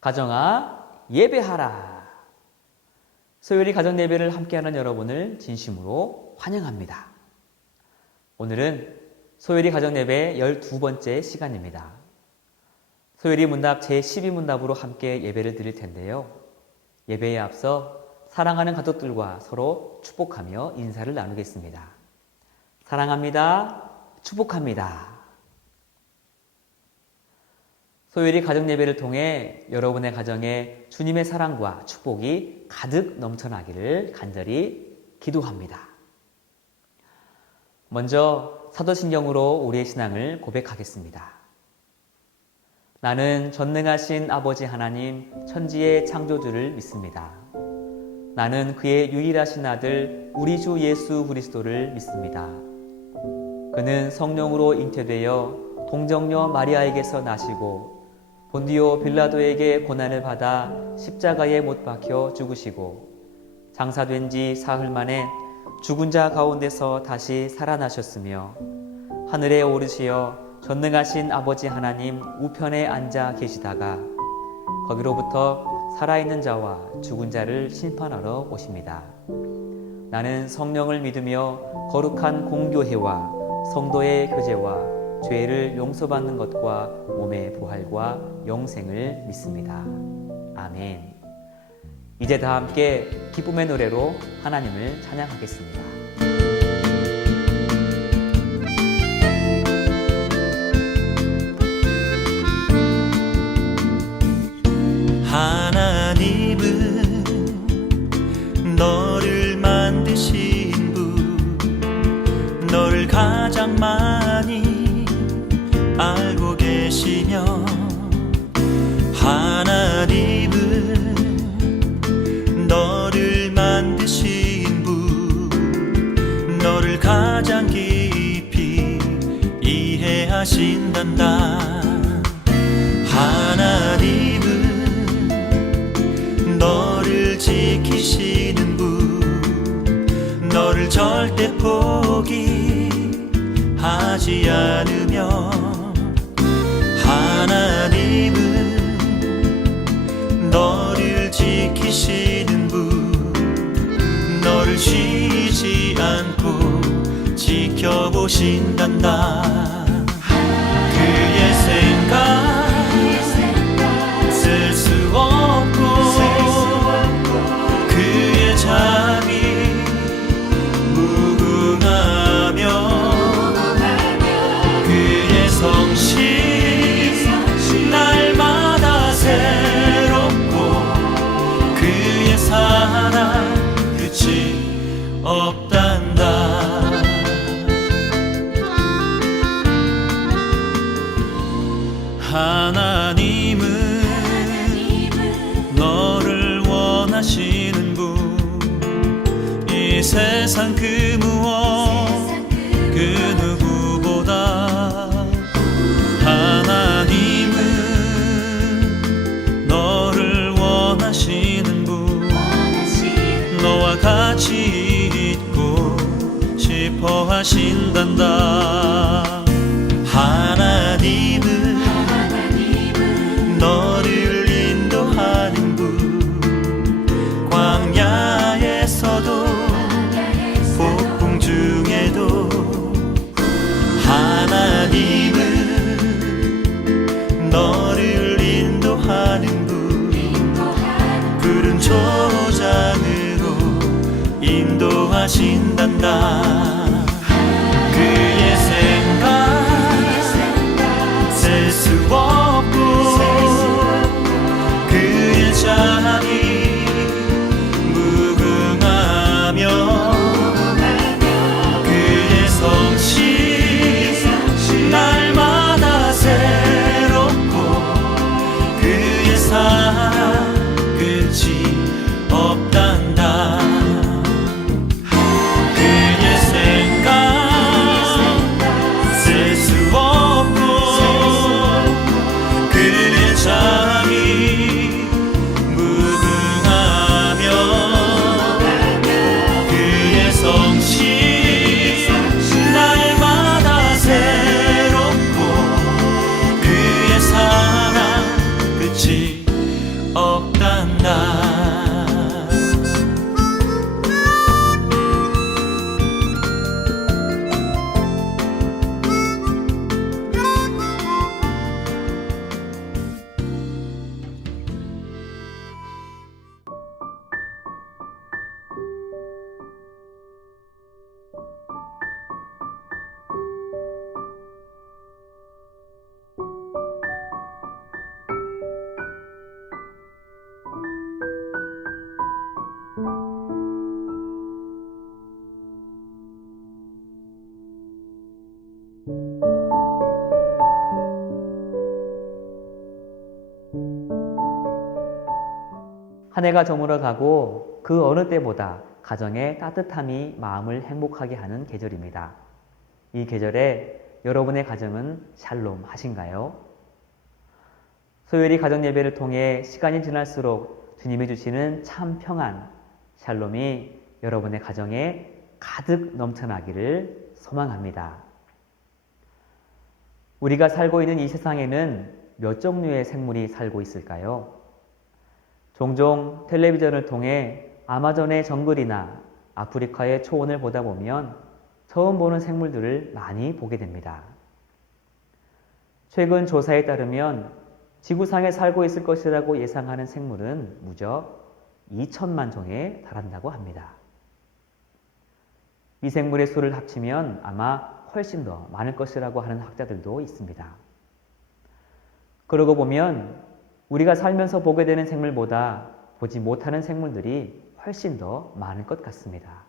가정아 예배하라. 소요리 가정 예배를 함께하는 여러분을 진심으로 환영합니다. 오늘은 소요리 가정 예배 12번째 시간입니다. 소요리 문답 제12문답으로 함께 예배를 드릴 텐데요. 예배에 앞서 사랑하는 가족들과 서로 축복하며 인사를 나누겠습니다. 사랑합니다. 축복합니다. 소요리 가정 예배를 통해 여러분의 가정에 주님의 사랑과 축복이 가득 넘쳐나기를 간절히 기도합니다. 먼저 사도신경으로 우리의 신앙을 고백하겠습니다. 나는 전능하신 아버지 하나님 천지의 창조주를 믿습니다. 나는 그의 유일하신 아들 우리 주 예수 그리스도를 믿습니다. 그는 성령으로 잉태되어 동정녀 마리아에게서 나시고 본디오 빌라도에게 고난을 받아 십자가에 못 박혀 죽으시고 장사된 지 사흘 만에 죽은 자 가운데서 다시 살아나셨으며 하늘에 오르시어 전능하신 아버지 하나님 우편에 앉아 계시다가 거기로부터 살아있는 자와 죽은 자를 심판하러 오십니다. 나는 성령을 믿으며 거룩한 공교회와 성도의 교제와 죄를 용서받는 것과 몸의 부활과 영생을 믿습니다. 아멘. 이제 다 함께 기쁨의 노래로 하나님을 찬양하겠습니다. 하나님은 너를 만드신 분, 너를 가장 많이 알고 계시며, 하나님은 너를 만드신 분, 너를 가장 깊이 이해하신단다. 하나님은 너를 지키시는 분, 너를 절대 포기하지 않으며, 하나님은 너를 지키시는 분, 너를 쉬지 않고 지켜보신단다. 그의 생각 쓸 수 없고 그의 자비 무궁하며 그의 성실 날마다 새롭고 그의 사랑 끝이 없단다. 하나님은 너를 원하시는 분, 이 세상 그 무엇 그 누구보다 하나님은 너를 원하시는 분, 너와 같이 있고 싶어 하신단다. 하나님은 너를 인도하는 분, 광야에서도 폭풍 중에도 하나님은 너를 인도하는 분, 푸른 초장으로 인도하신단다. 그의 생각 셀 수 없고 그의 자비 무궁하며 그의 성실 날마다 새롭고 그의 사랑 끝이 없단다. 그의 한 해가 저물어가고 그 어느 때보다 가정의 따뜻함이 마음을 행복하게 하는 계절입니다. 이 계절에 여러분의 가정은 샬롬 하신가요? 소요일이 가정 예배를 통해 시간이 지날수록 주님이 주시는 참 평안, 샬롬이 여러분의 가정에 가득 넘쳐나기를 소망합니다. 우리가 살고 있는 이 세상에는 몇 종류의 생물이 살고 있을까요? 종종 텔레비전을 통해 아마존의 정글이나 아프리카의 초원을 보다 보면 처음 보는 생물들을 많이 보게 됩니다. 최근 조사에 따르면 지구상에 살고 있을 것이라고 예상하는 생물은 무려 2천만 종에 달한다고 합니다. 이 생물의 수를 합치면 아마 훨씬 더 많을 것이라고 하는 학자들도 있습니다. 그러고 보면 우리가 살면서 보게 되는 생물보다 보지 못하는 생물들이 훨씬 더 많을 것 같습니다.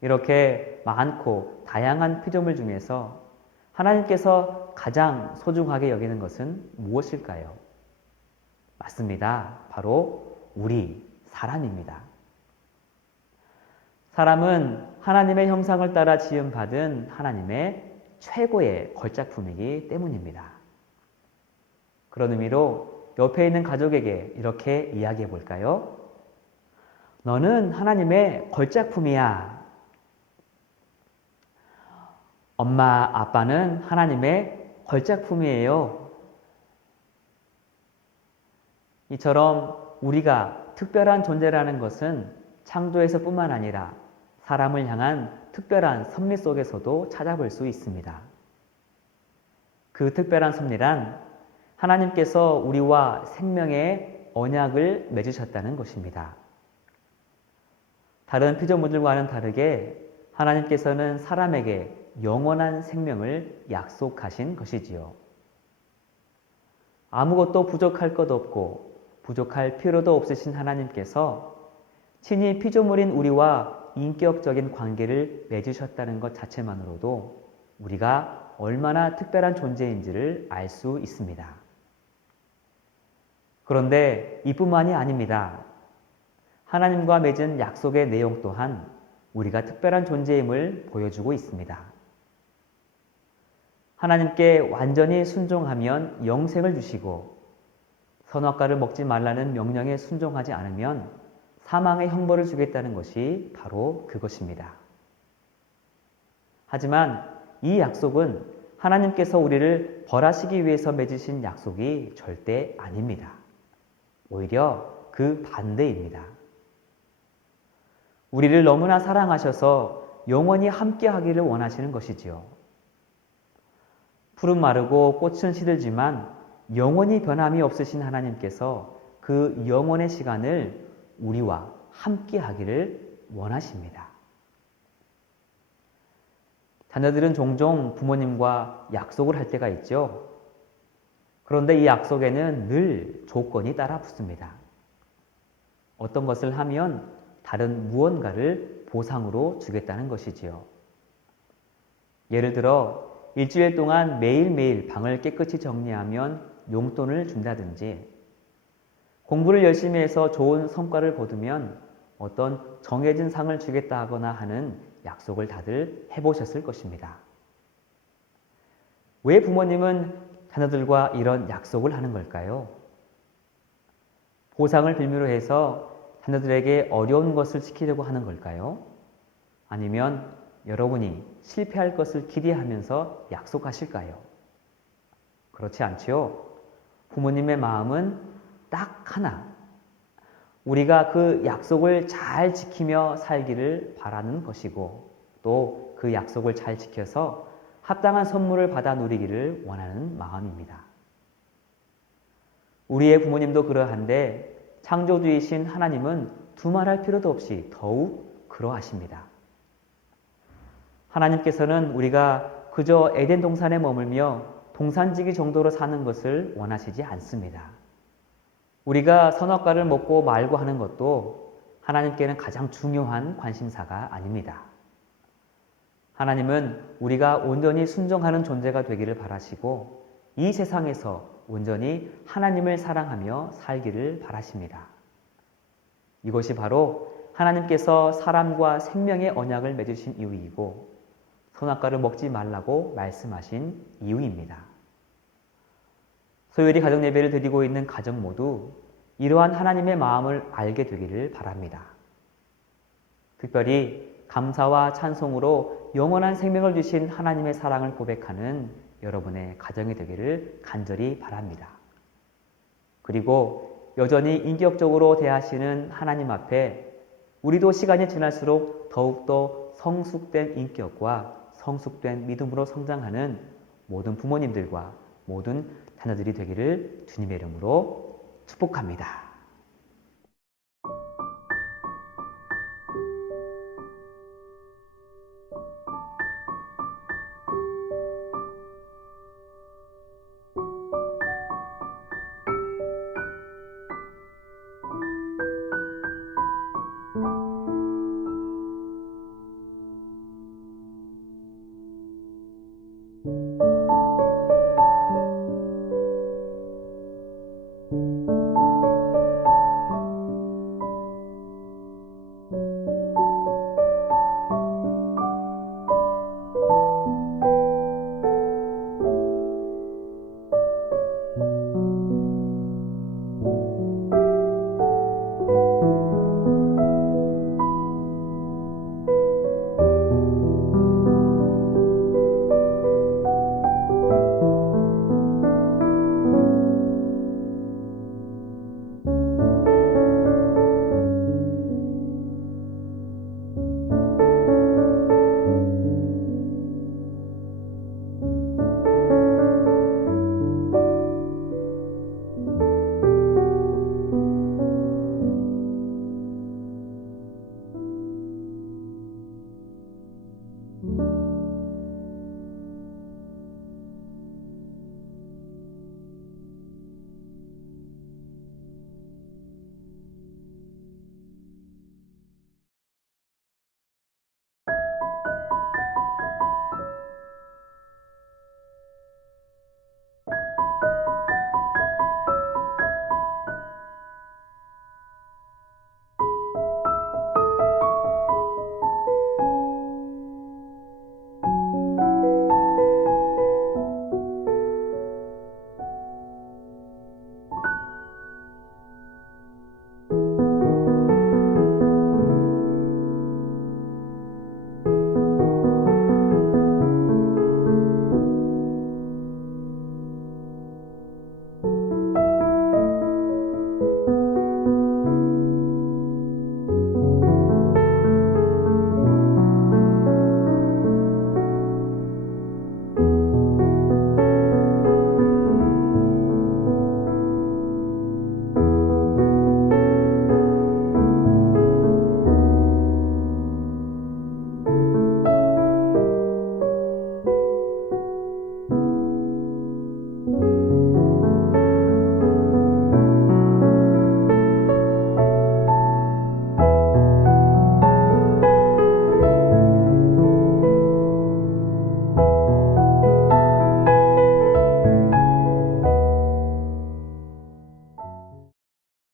이렇게 많고 다양한 피조물 중에서 하나님께서 가장 소중하게 여기는 것은 무엇일까요? 맞습니다. 바로 우리 사람입니다. 사람은 하나님의 형상을 따라 지음받은 하나님의 최고의 걸작품이기 때문입니다. 그런 의미로 옆에 있는 가족에게 이렇게 이야기해 볼까요? 너는 하나님의 걸작품이야. 엄마, 아빠는 하나님의 걸작품이에요. 이처럼 우리가 특별한 존재라는 것은 창조에서뿐만 아니라 사람을 향한 특별한 섭리 속에서도 찾아볼 수 있습니다. 그 특별한 섭리란 하나님께서 우리와 생명의 언약을 맺으셨다는 것입니다. 다른 피조물들과는 다르게 하나님께서는 사람에게 영원한 생명을 약속하신 것이지요. 아무것도 부족할 것 없고 부족할 필요도 없으신 하나님께서 친히 피조물인 우리와 인격적인 관계를 맺으셨다는 것 자체만으로도 우리가 얼마나 특별한 존재인지를 알 수 있습니다. 그런데 이뿐만이 아닙니다. 하나님과 맺은 약속의 내용 또한 우리가 특별한 존재임을 보여주고 있습니다. 하나님께 완전히 순종하면 영생을 주시고 선악과를 먹지 말라는 명령에 순종하지 않으면 사망의 형벌을 주겠다는 것이 바로 그것입니다. 하지만 이 약속은 하나님께서 우리를 벌하시기 위해서 맺으신 약속이 절대 아닙니다. 오히려 그 반대입니다. 우리를 너무나 사랑하셔서 영원히 함께 하기를 원하시는 것이지요. 풀은 마르고 꽃은 시들지만 영원히 변함이 없으신 하나님께서 그 영원의 시간을 우리와 함께 하기를 원하십니다. 자녀들은 종종 부모님과 약속을 할 때가 있죠. 그런데 이 약속에는 늘 조건이 따라 붙습니다. 어떤 것을 하면 다른 무언가를 보상으로 주겠다는 것이지요. 예를 들어 일주일 동안 매일매일 방을 깨끗이 정리하면 용돈을 준다든지 공부를 열심히 해서 좋은 성과를 거두면 어떤 정해진 상을 주겠다 하거나 하는 약속을 다들 해보셨을 것입니다. 왜 부모님은 자녀들과 이런 약속을 하는 걸까요? 보상을 빌미로 해서 자녀들에게 어려운 것을 시키려고 하는 걸까요? 아니면 여러분이 실패할 것을 기대하면서 약속하실까요? 그렇지 않지요? 부모님의 마음은 딱 하나, 우리가 그 약속을 잘 지키며 살기를 바라는 것이고 또 그 약속을 잘 지켜서 합당한 선물을 받아 누리기를 원하는 마음입니다. 우리의 부모님도 그러한데 창조주이신 하나님은 두말할 필요도 없이 더욱 그러하십니다. 하나님께서는 우리가 그저 에덴 동산에 머물며 동산지기 정도로 사는 것을 원하시지 않습니다. 우리가 선악과를 먹고 말고 하는 것도 하나님께는 가장 중요한 관심사가 아닙니다. 하나님은 우리가 온전히 순종하는 존재가 되기를 바라시고 이 세상에서 온전히 하나님을 사랑하며 살기를 바라십니다. 이것이 바로 하나님께서 사람과 생명의 언약을 맺으신 이유이고 선악과를 먹지 말라고 말씀하신 이유입니다. 소요리 가정 예배를 드리고 있는 가정 모두 이러한 하나님의 마음을 알게 되기를 바랍니다. 특별히 감사와 찬송으로 영원한 생명을 주신 하나님의 사랑을 고백하는 여러분의 가정이 되기를 간절히 바랍니다. 그리고 여전히 인격적으로 대하시는 하나님 앞에 우리도 시간이 지날수록 더욱더 성숙된 인격과 성숙된 믿음으로 성장하는 모든 부모님들과 모든 자녀들이 되기를 주님의 이름으로 축복합니다.